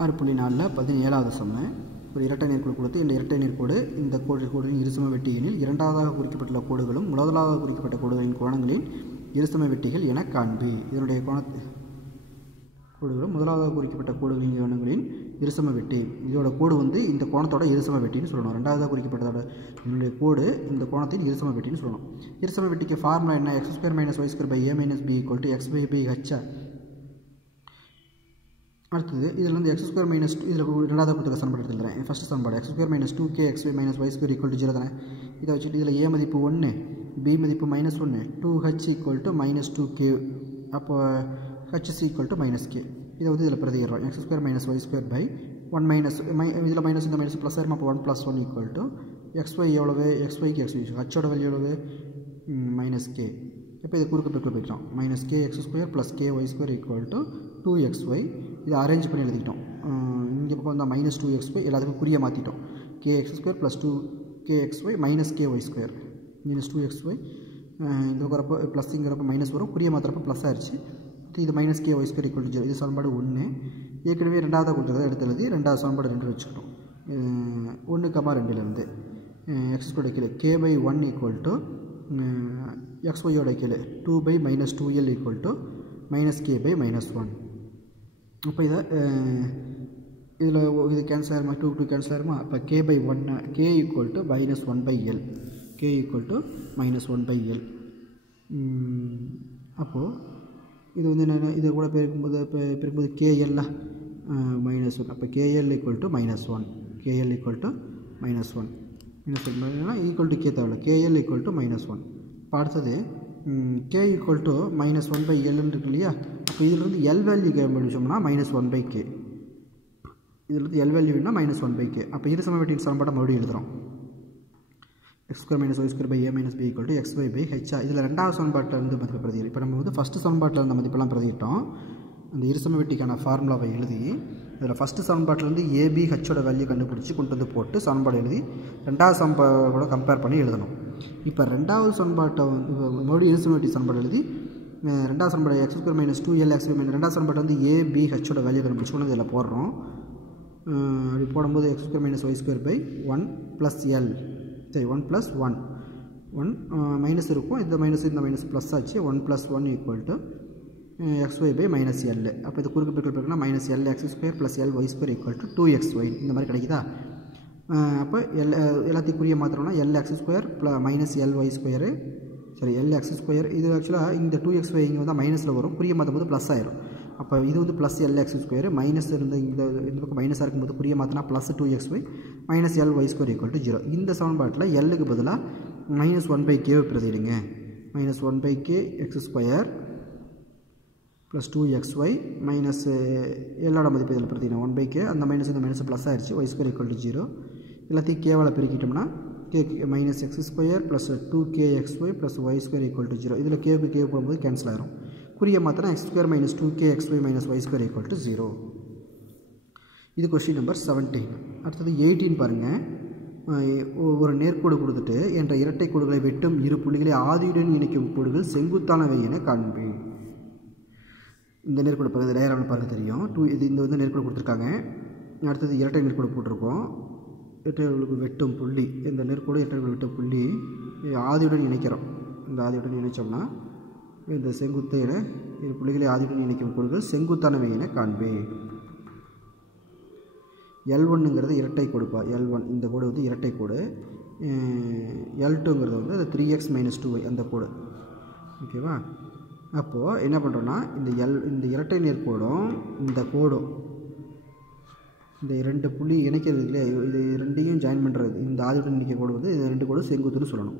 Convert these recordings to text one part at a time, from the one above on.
6.4 17வது சம்மு. ஒரு இரட்டை நேர்கோடு கொடுத்து இந்த இரட்டை நேர்கோடு இந்த கோடின் இருசம வெட்டி எனில் இரண்டாவதாக குறிக்கப்பட்டுள்ள கோடுகளும் முதலாவதாக குறிக்கப்பட்ட கோடுகளின் கோணங்களின் இருசம வெட்டிகள் என காண்பி. இதனுடைய கோடுகளும் முதலாவதாக குறிக்கப்பட்ட கோடுகளின் கோணங்களின் இருசம வெட்டி. இதோட கோடு வந்து இந்த கோணத்தோட இருசம வெட்டின்னு சொல்லணும். ரெண்டாவதாக குறிக்கப்பட்டதோட இதனுடைய கோடு இந்த கோணத்தின் இருசம வெட்டின்னு சொல்லணும். இருசம வெட்டிக்கு ஃபார்முலா என்ன? x² - y² - b = x/h. அடுத்தது இதில் வந்து x² - 2 இதில் ரெண்டாவது கொடுத்துருக்க சமன்பாடு எடுத்துக்கிறேன். ஃபஸ்ட்டு சமன்பாடு x² - 2kxy - y² = 0 தானே. இதை வச்சுட்டு இதில் a மதிப்பு 1, b மதிப்பு -1, 2h = -2k. அப்போ hc = -k. இதை வந்து இதில் பிரதிடுறோம். x² - y² / 1 இதில் மைனஸ் இந்த மைனஸ் ப்ளஸ் ஆயிரும். அப்போ 1 + 1 = xy எவ்வளவு? xyக்கு xy ஹச்சோட வேல்யூ எவ்வளவு? -k. இப்போ இது குறுக்கு பெருக்கில் போய்க்கிறோம். -kx² + ky² = 2xy. இதை அரேஞ்ச் பண்ணி எழுதிக்கிட்டோம். இங்கே பக்கம் வந்தால் -2xy எல்லாத்துக்கும் குறிய மாற்றிட்டோம். kx² + 2kxy - ky² -2xy. இந்த வரப்போ ப்ளஸ் இங்கிறப்ப மைனஸ் வரும். குறிய மாத்திரப்போ ப்ளஸ் ஆயிடுச்சு. இது -ky² = 0. இது சமன்பாடு 1. ஏற்கனவே ரெண்டாவது கொடுத்துருக்கதை எடுத்து எழுதி ரெண்டாவது சமன்பாடு 2 வச்சுக்கிட்டோம். 1,2லேருந்து x² கீழே k/1 = xy கீழே 2 - -2l = -k/-1. அப்போ இதை இதில் இது கேன்சல் ஆயிருமா? 2 2 கேன்சல் ஆயிருமா? அப்போ k/1 k = -1/l k = -1/l. அப்போது இது வந்து என்னென்ன இது கூட பெருக்கும்போது kl -1. அப்போ kl = -1 kl = -1 equal to k தேவையில்ல. kl = -1. இப்போ அடுத்தது k = -1/l இருக்கு இல்லையா. அப்போ இதிலிருந்து எல் வேல்யூ கண்டுபிடிச்சோம்னா -1/k. இதிலிருந்து எல் வேல்யூ வேணும்னா -1/k. அப்போ இரு சம வெட்டியின் சமன்பாட்டை மறுபடியும் எழுதுகிறோம். x² - y² - b = xy/h. இதில் ரெண்டாவது சமன்பாட்டில் வந்து மதிப்பு பிரதியிடும். இப்போ நம்ம வந்து ஃபஸ்ட்டு சமன்பாட்டில் இருந்த மதிப்பெல்லாம் பிரதியிட்டோம். அந்த இருசம வெட்டிக்கான ஃபார்முலாவை எழுதி இதில் ஃபஸ்ட்டு சமன்பாட்டிலேருந்து abஹோட வேல்யூ கண்டுபிடிச்சி கொண்டு வந்து போட்டு சமன்பாடு எழுதி ரெண்டாவது சமன்பாடோட கம்பேர் பண்ணி எழுதணும். இப்போ ரெண்டாவது சமன்பாட்டை வந்து மறுபடியும் இருசம வெட்டி சமன்பாடு எழுதி ரெண்டாவது சமன்பாடு x² - 2l xy ரெண்டாவது சமன்பாட்டை வந்து abஹோட வேல்யூ கண்டுபிடிச்சி கொண்டு வந்து இதில் போடுறோம். அப்படி போடும்போது x² - y² / 1 + l சரி 1 + 1 மைனஸ் இருக்கும். இந்த மைனஸ் ப்ளஸ் ஆச்சு. 1 + 1 = xy/-l. அப்போ இது குறுக்கு பெருக்கல் பெருக்குனா -lx² + ly² = 2xy இந்த மாதிரி கிடைக்குதா? அப்போ எல்லாத்தையும் குறிய மாத்திரம்னா lx² - ly² சரி lx². இது ஆக்சுவலாக இந்த 2xy இங்கே வந்து மைனஸில் வரும். குறிய மாற்றும் போது ப்ளஸ் ஆயிரும். அப்போ இது வந்து +lx². மைனஸ் இருந்து இந்த பக்கம் மைனஸாக இருக்கும்போது குறிய மாற்றினா +2xy - ly² = 0. இந்த சமன்பாட்டில் எல்லுக்கு பதிலாக -1/k பிரதிடுங்க. -1/k x² + 2xy minus எல்லோட மதிப்பு இதில் பிரதிடும் 1/k. அந்த மைனஸ் இந்த மைனஸ் ப்ளஸ் ஆயிடுச்சு. y² = 0. எல்லாத்தையும் கேவால் பெருக்கிட்டோம்னா -x² + 2kxy + y² = 0. இதில் கேவுக்கு கேவ் போடும்போது கேன்சல் ஆயிரும். குறிய மாத்தினா x² - 2kxy - y² = 0. இது கொஸ்டின் நம்பர் 17. அடுத்தது 18 பாருங்கள். ஒரு நேர்கோடு கொடுத்துட்டு என்ற இரட்டை கோடுகளை வெட்டும் இரு புள்ளிகளை ஆதியுடன் இணைக்கும் கோடுகள் செங்குத்தானவை என காண்பி. இந்த நேர்கோடு பகுதி டயக்ராமில் பார்க்க தெரியும். இந்த வந்து நேர்கோடு கொடுத்துருக்காங்க. அடுத்தது இரட்டை நேர்கோடு போட்டிருக்கோம். இரட்டைகளுக்கு வெட்டும் புள்ளி இந்த நேர்கோடு இரட்டைகள் வெட்டும் புள்ளி ஆதியுடன் இணைக்கிறோம். இந்த ஆதியுடன் இணைச்சோம்னா இந்த செங்குத்து என இரு புள்ளிகளை ஆதியுடன் இணைக்கும் கோடுகள் செங்குத்தானவை என காண்பி. L1ங்கிறது இரட்டை கோடுப்பா. L1 இந்த கோடு வந்து இரட்டை கோடு. L2ங்கிறது வந்து அது 3x - 2y அந்த கோடு. ஓகேவா? அப்போது என்ன பண்ணுறோன்னா இந்த இரட்டை நேர்கோடும் இந்த கோடும் இந்த ரெண்டு புள்ளி இணைக்கிறது இல்லையா, இது ரெண்டையும் ஜாயின் பண்ணுறது இந்த ஆதியுடன் இணைக்க கோடு வந்து இந்த ரெண்டு கோடு செங்குத்துன்னு சொல்லணும்.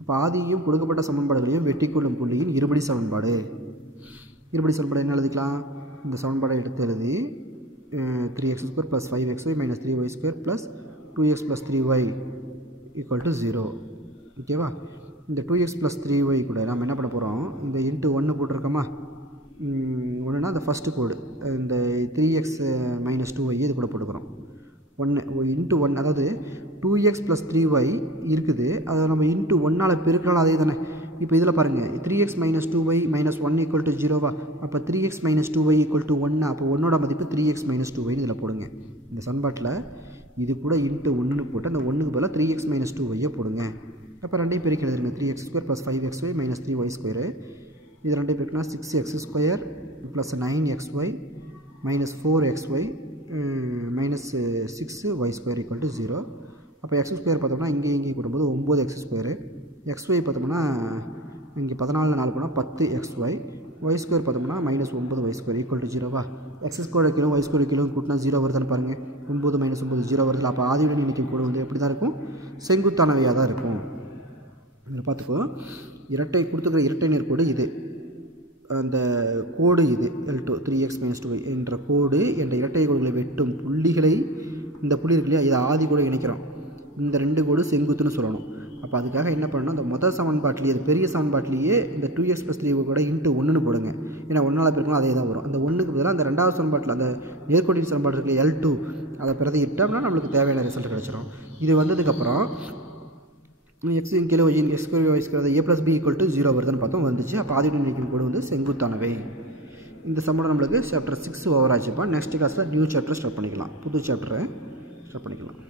அப்போ ஆதியும் கொடுக்கப்பட்ட சமன்பாடுகளையும் வெட்டிக்கொள்ளும் புள்ளியின் இருபடி சமன்பாடு. இருபடி சமன்பாடு என்ன எழுதிக்கலாம்? இந்த சமன்பாடை எடுத்து எழுதி 3x² + 5xy - 3y² + 2x + 3y = 0. ஓகேவா? இந்த 2x + 3y கூட நம்ம என்ன பண்ண போகிறோம்? இந்த இன்ட்டு 1 போட்டிருக்கோமா? ஒன்றுனா அந்த ஃபஸ்ட்டு கோடு இந்த 3x - 2y இது கூட போட்டுக்கிறோம். 1 இன்ட்டு 1 அதாவது 2x + 3y இருக்குது. அதை நம்ம இன்ட்டு 1ஆல் பெருக்கினாலும் அதே தானே. இப்போ இதில் பாருங்கள் 3x - 2y - 1 = 0வா? அப்போ 3x - 2y = 1. அப்போ 1ஓட மதிப்பு 3x - 2y இதில் போடுங்க. இந்த சமன்பாட்டில் இது கூட இன்ட்டு 1ன்னு போட்டு அந்த 1க்கு பதிலாக 3x - 2y போடுங்க. அப்போ ரெண்டையும் பெருக்கி எழுதுங்க. 3x² + 5xy - 3y². இது ரெண்டையும் பெருக்கினா 6x² + 9xy - 4xy - 6y² = 0. அப்போ x² பார்த்தோம்னா இங்கே கூடும்போது 9x². xy பார்த்தோம்னா இங்கே 14 4 போனால் 10xy. y² பார்த்தோம்னா -9y² = 0வா? x² kilo y² kilo கூட்டினா 0 வருதுன்னு பாருங்கள். 9 - 9 0 வருது. அப்போ ஆதியுடன் இணைக்கும் கோடு வந்து எப்படி தான் இருக்கும்? செங்குத்தானவையாக தான் இருக்கும். இதில் பார்த்துக்கோ, இரட்டை கொடுத்துக்கிற இரட்டை நேர்கோடு இது, அந்த கோடு இது L2 3x - 2y என்ற கோடு என்ற இரட்டை கோடுகளை வெட்டும் புள்ளிகளை, இந்த புள்ளி இருக்கு இல்லையா, இதை ஆதி கூட இணைக்கிறோம். இந்த 2 கோடு செங்குத்துன்னு சொல்லணும். அப்போ அதுக்காக என்ன பண்ணணும், அந்த மொதல் சமன்பாட்டிலேயே, அது பெரிய சமன்பாட்டிலேயே இந்த 2x + 3y கூட இன்ட்டு 1ன்னு போடுங்க. ஏன்னா 1ஆல் பெருக்கணும் அதே தான் வரும். அந்த 1க்கு பதிலாக அந்த ரெண்டாவது சமன்பாட்டில் அந்த நேர்கோட்டின் சமன்பாடு இருக்கு L2 அதை பிறகு இட்டோம்னா நம்மளுக்கு தேவையான ரிசல்ட் கிடச்சிடும். இது வந்ததுக்கப்புறம் x கீழே y x² y² a + b = 0 வருதுன்னு பார்த்தோம், வந்துச்சு. அப்போ ஆதியுடன் இணைக்கும் கோடு வந்து செங்குத்தானவை. இந்த சம்மோட நம்மளுக்கு சாப்டர் 6 ஓவர் ஆச்சுப்பா. நெக்ஸ்ட் கிளாஸில் நியூ சாப்டர் ஸ்டார்ட் பண்ணிக்கலாம். புது சாப்டரை ஸ்டார்ட் பண்ணிக்கலாம்.